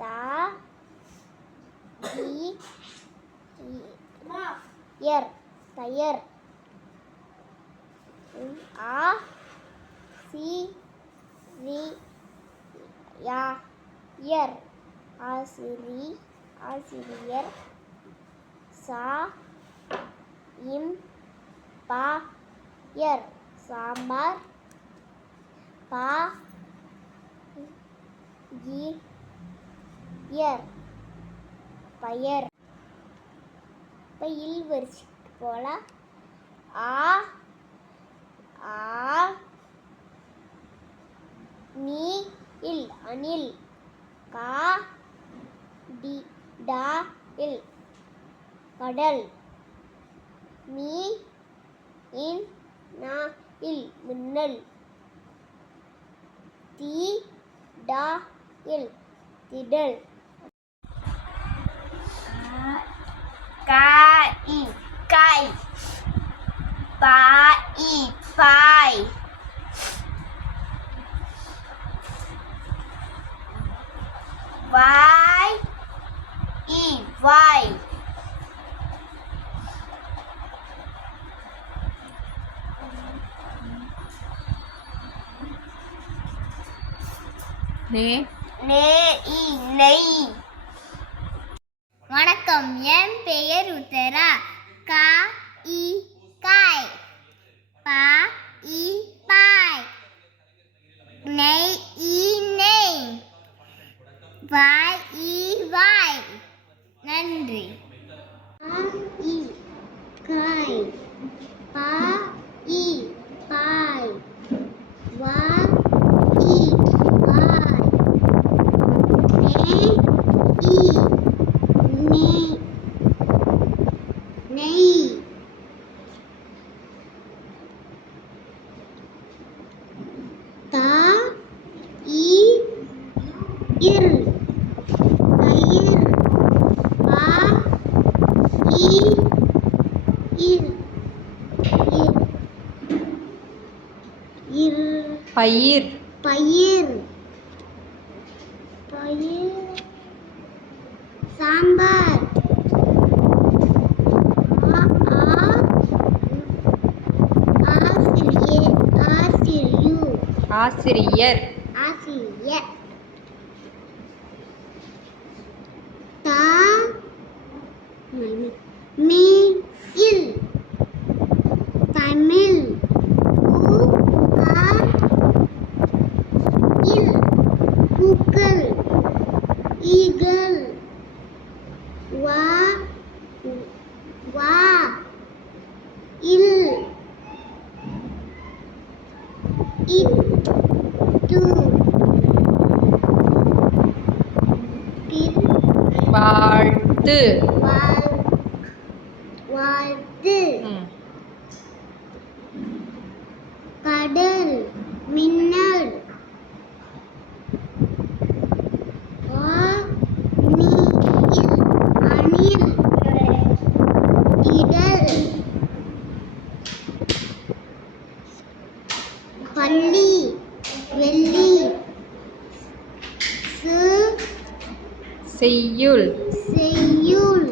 தா தி your their. Ah C ரி யா your ஆசிரியர். சா இம் பா யர் சாம்பார். பா இ யர் பயர். இப்போ இல் வரிசைக்கு போகலாம். ஆ ஆ நீ இல் அணில். கா டி டா இல் கடல். மீ இன் நா இல் மின்னல். தி டா இல் திடல். காய் காய். பாய் பாய். வாய் வாய். நெய். வணக்கம், என் பெயர் உத்தரா. கா இ காய். பா இ பாய். நெய் இ நெய். வாய் இ வாய். நன்றி. இ காய். பா இ பாய். வா இ வாய். நெய் இ நெய். தா இ இர் தயிர். பா இ இர் பயிர். பயிர். சாம்பார். ஆசிரியர். தா மீ இல் தமிழ். இல் பூக்கள். ஈகல். வா இல் இட்டு. வாழ்த்து. வாழ்த்து. கடல். மின்னல். அணில். இடல். பள்ளி. வெள்ளி. செய்யுள். செய்யுள்.